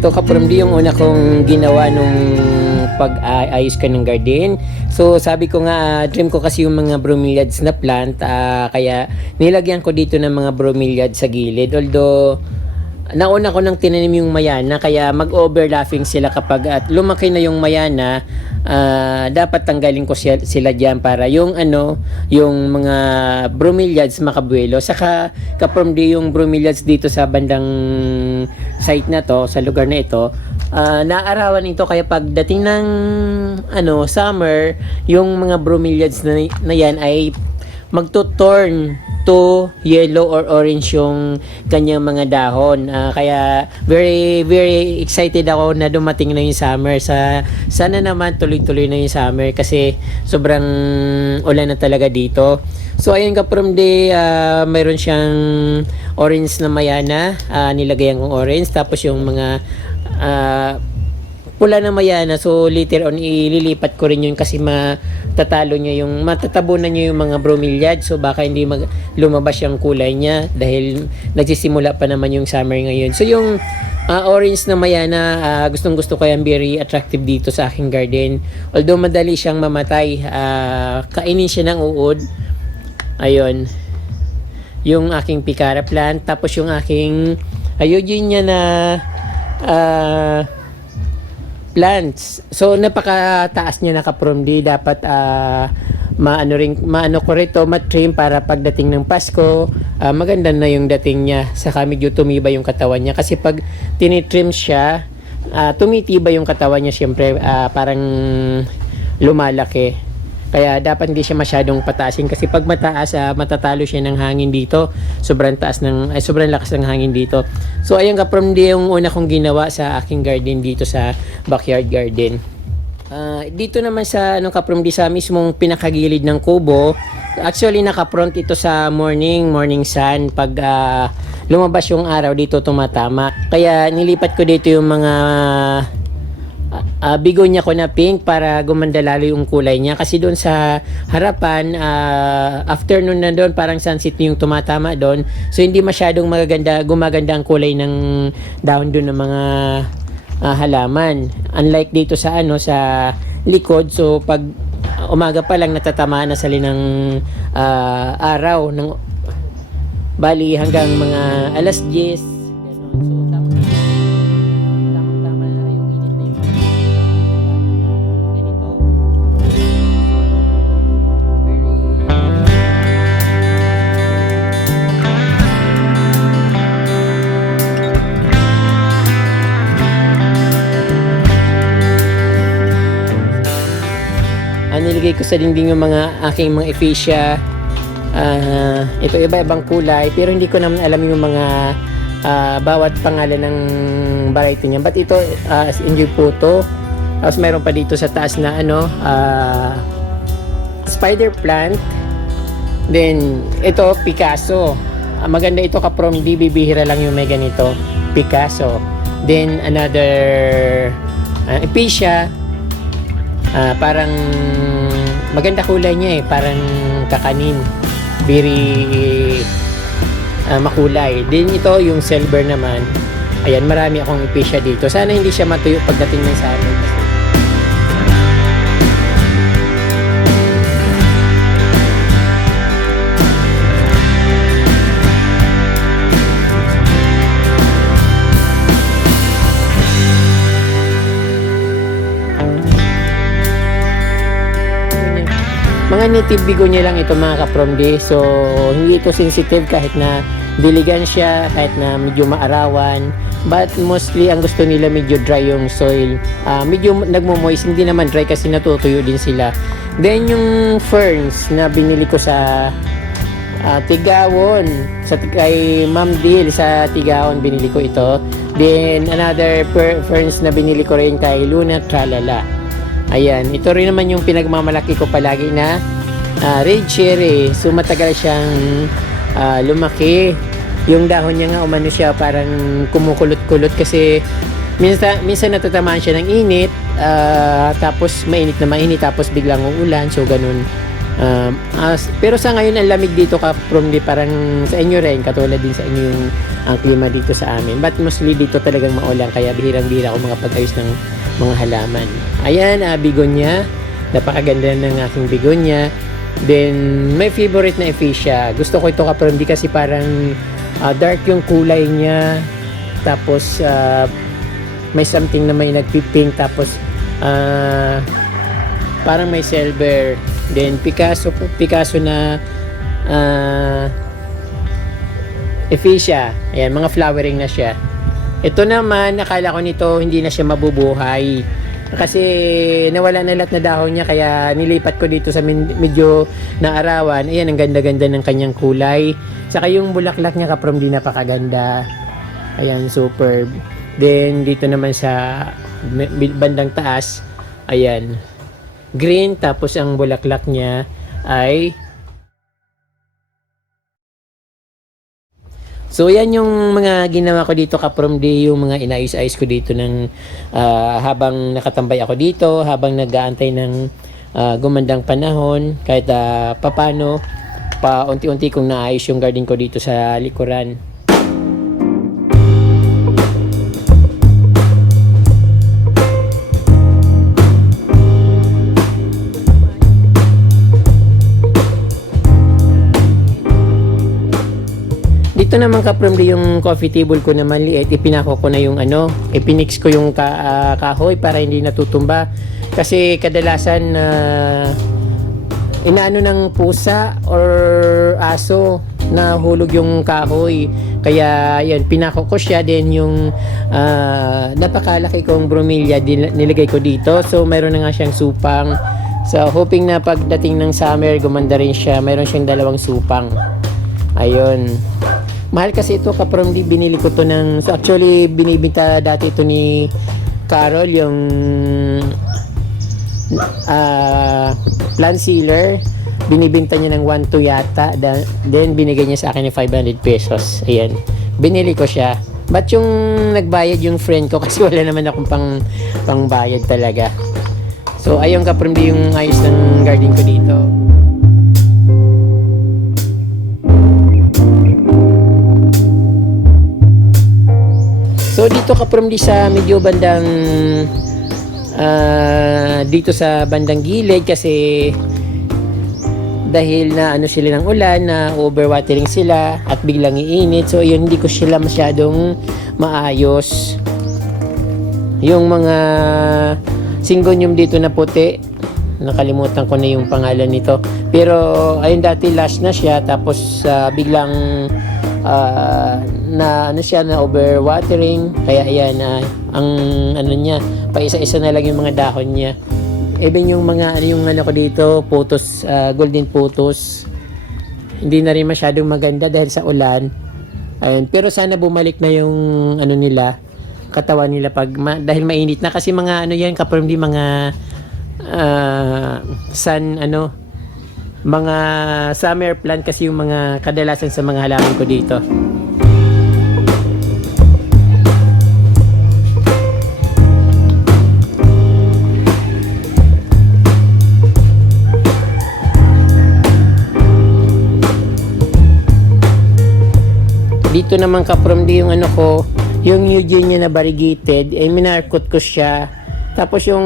ito kapramdi yung una kong ginawa nung pag-ayos ka ng garden. So sabi ko nga, dream ko kasi yung mga bromeliads na plant, kaya nilagyan ko dito ng mga bromeliads sa gilid. Although nauna ko nang tinanim yung mayana, kaya mag-overlapping sila kapag at lumaki na yung mayana, dapat tanggalin ko sila diyan para yung yung mga bromeliads makabuelo. Saka kapramdi yung bromeliads dito sa bandang site na to, sa lugar na ito, naaarawan ito, kaya pagdating ng summer, yung mga bromeliads na yan ay magto-turn to yellow or orange yung kanyang mga dahon. Kaya very very excited ako na dumating na yung summer. Sana naman tuloy-tuloy na yung summer kasi sobrang ulan na talaga dito. So ayun ka from mayroon siyang orange na mayana, nilagayan kong orange, tapos yung mga pula na mayana. So later on ililipat ko rin yun kasi matatabunan niya yung mga bromeliad. So baka hindi lumabas yung kulay niya dahil nagsisimula pa naman yung summer ngayon. So yung orange na mayana, gustong gusto ko yan, very attractive dito sa aking garden. Although madali siyang mamatay, kainin siya ng uod. Ayun, yung aking picara plant, tapos yung aking eugenia na plants. So napakataas niya na kapramdi. Dapat maano ko rito, matrim para pagdating ng Pasko, maganda na yung dating niya. Saka medyo tumibay yung katawan niya kasi pag tinitrim siya, tumitibay yung katawan niya, syempre parang lumalaki. Kaya dapat hindi siya masyadong pataasin kasi pag mataas, matatalo siya ng hangin dito. Sobrang lakas ng hangin dito. So ayun kapramdi yung una kong ginawa sa aking garden dito sa backyard garden. Dito naman sa kapramdi, sa mismong pinakagilid ng kubo, actually nakapront ito sa morning sun. Pag lumabas yung araw dito tumatama. Kaya nilipat ko dito yung mga bigonya ko na pink para gumanda lalo yung kulay niya. Kasi doon sa harapan, afternoon na doon, parang sunset yung tumatama doon. So hindi masyadong gumaganda ang kulay ng dahon doon ng mga halaman. Unlike dito sa likod, so pag umaga pa lang natatamaan na sila ng araw ng bali hanggang mga alas 10. Ganun. So tama na yung init na yung ganito. Niligay ko sa dingding yung aking mga ephesia. Ito iba-ibang kulay, pero hindi ko naman alam yung mga bawat pangalan ng variety niya. But ito enjoy po to. Tapos meron pa dito sa taas na spider plant. Then ito Picasso. Maganda ito kapramdi, bibihira lang yung may ganito, Picasso. Then another ephesia. Parang maganda kulay niya parang kakanin, very makulay. Then ito yung silver naman. Ayan, marami akong ephesia dito. Sana hindi siya matuyo pagdating ng summer. Mga native bigonya lang ito mga kapramdi. So hindi ito sensitive kahit na diligan siya, kahit na medyo maarawan. But mostly ang gusto nila medyo dry yung soil. Medyo nagmo-moist, hindi naman dry kasi natutuyo din sila. Then yung ferns na binili ko sa Tigawon, kay Ma'am Dil sa Tigawon binili ko ito. Then another ferns na binili ko rin kay Luna Tralala. Ayan, ito rin naman yung pinagmamalaki ko palagi na red cherry. So matagal siyang lumaki. Yung dahon niya nga umano siya, parang kumukulot-kulot kasi minsan natatamaan siya ng init, tapos mainit na mainit, tapos biglang uulan. So ganun. Pero sa ngayon ang lamig dito ka from parang sa inyo rin, katulad din sa inyo yung ang klima dito sa amin. But mostly dito talagang maulan, kaya bihirang-bihira ako makapag-ayos ng mga halaman. Ayan, bigonya. Napakaganda ng aking bigonya. Then, may favorite na ephesia. Gusto ko ito ka-from kasi parang dark yung kulay niya. Tapos, may something na may nagpipink. Tapos, parang may silver. Then, Picasso na ephesia. Ayan, mga flowering na siya. Ito naman, nakala ko nito hindi na siya mabubuhay. Kasi nawala na lahat na dahon niya, kaya nilipat ko dito sa medyo naarawan. Ayan, ang ganda-ganda ng kanyang kulay. Saka yung bulaklak niya ka-from di napakaganda. Ayan, superb. Then, dito naman sa bandang taas, ayan, green, tapos ang bulaklak niya ay so yan yung mga ginawa ko dito ka-from day, yung mga inayos-ayos ko dito ng habang nakatambay ako dito, habang nag-aantay ng gumandang panahon, kahit papano paunti-unti kong naayos yung garden ko dito sa likuran. Dito naman ka-from yung coffee table ko na maliit, ipinako ko na yung ipinix ko yung kahoy para hindi natutumba. Kasi kadalasan inaano ng pusa or aso na hulog yung kahoy. Kaya yan, pinako ko siya. Din yung napakalaki kong bromeliad nilagay ko dito. So mayroon na nga siyang supang. So hoping na pagdating ng summer gumanda rin siya. Mayroon siyang 2 supang. Ayun. Mahal kasi ito ka-from binili ko to so actually binibenta dati ito ni Carol, yung plant sealer. Binibenta niya ng 1.2 yata, then binigay niya sa akin ng 500 pesos. Ayan, binili ko siya. But yung nagbayad yung friend ko kasi wala naman akong pangbayad talaga. So ayun ka-from yung ayos ng garden ko dito. So dito ka-from sa medyo bandang dito sa bandang gilid, kasi dahil na sila ng ulan, na overwatering sila at biglang iinit. So yun, hindi ko sila masyadong maayos. Yung mga syngonium dito na puti, nakalimutan ko na yung pangalan nito, pero ayun, dati last na siya, tapos biglang na siya, na overwatering, kaya ayan, ang niya, paisa-isa na lang yung mga dahon niya. Even yung mga ko dito, putos, golden putos, hindi na rin masyadong maganda dahil sa ulan. Ayun, pero sana bumalik na yung nila, katawan nila dahil mainit na, kasi mga yan ka-from mga mga summer plant kasi yung mga kadalasan sa mga halaman ko dito. Dito naman ka-from yung yung Eugenia na variegated, minarkot ko siya. Tapos yung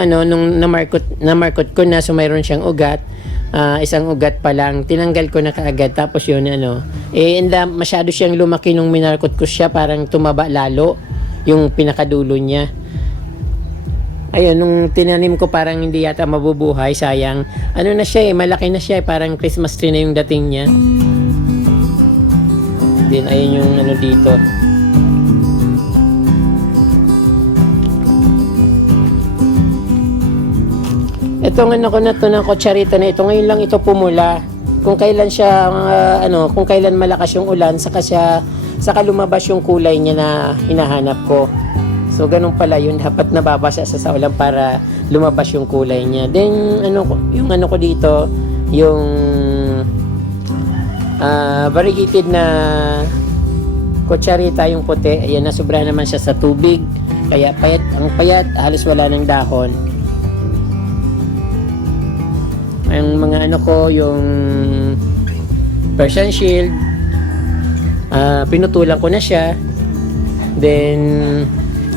nung namarkot ko na, so mayroon siyang ugat. Isang ugat pa lang, tinanggal ko na kaagad. Tapos yun masyado siyang lumaki nung minarkot ko siya, parang tumaba lalo yung pinakadulo niya. Ayun, nung tinanim ko parang hindi yata mabubuhay, sayang. Na siya malaki na siya, parang Christmas tree na yung dating niya. Then ayun yung dito. Itong ko na to ng kutsarita na ito, ngayon lang ito pumula. Kung kailan siya kung kailan malakas yung ulan, saka lumabas yung kulay niya na hinahanap ko. So ganun pala yun, dapat nababasa sa ulan para lumabas yung kulay niya. Then yung ko dito, yung variegated na kutsarita, yung puti. Ayan, nasobrahan naman siya sa tubig, kaya payat, halos wala ng dahon. Ang mga mga ano ko, yung Persian shield, pinutulan ko na siya. Then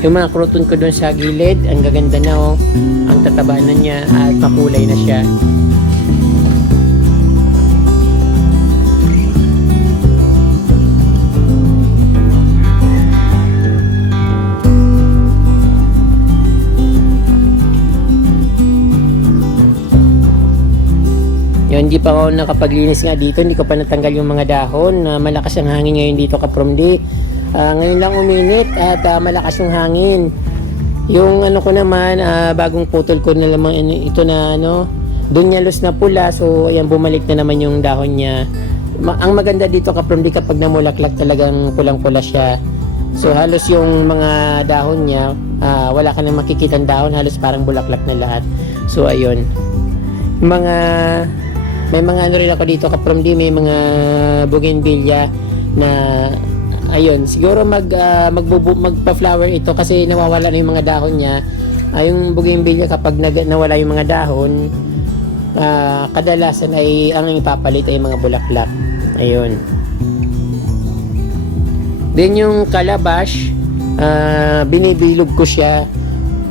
yung mga croton ko doon sa gilid, ang gaganda na oh, ang tataba na niya at makulay na siya. Yun, hindi pa ako nakapaglinis nga dito, hindi ko pa natanggal yung mga dahon. Malakas ang hangin ngayon dito Kapromdi. Ngayon lang uminit at malakas yung hangin. Yung ano ko naman, bagong putol ko na lamang ito na ano, doon niya los na pula. So ayan, bumalik na naman yung dahon niya. Ang maganda dito Kapromdi, kapag namulaklak talagang pulang-pula siya. So halos yung mga dahon niya, wala ka nang makikitang dahon, halos parang bulaklak na lahat. So ayun, may mga ano rin ako dito Kapromdi, may mga bougainvillea na ayun, siguro magpa-flower ito kasi nawawala na yung mga dahon niya. Yung bougainvillea kapag nawala yung mga dahon, kadalasan ay ang ipapalit ay mga bulaklak. Ayun. Then yung calabash, binibilog ko siya.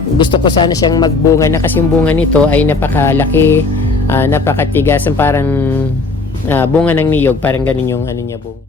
Gusto ko sana siyang magbunga na kasi yung bunga nito ay napakalaki, napakatigas, parang bunga ng niyog, parang ganun yung ano niya, bunga.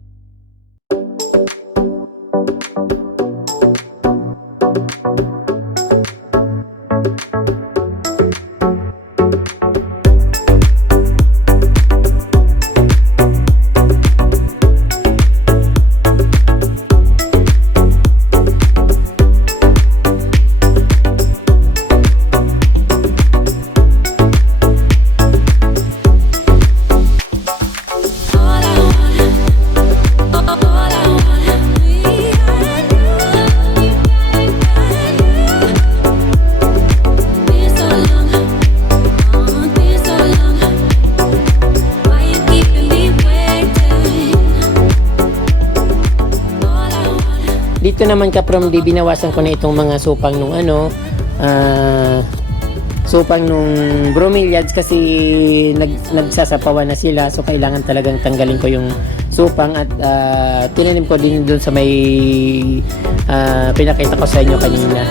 Dito naman Kapromdi, binawasan ko na itong mga supang nung ano, supang nung bromeliads kasi nagsasapawan na sila. So kailangan talagang tanggalin ko yung supang at tinanim ko din doon sa may pinakita ko sa inyo kanina.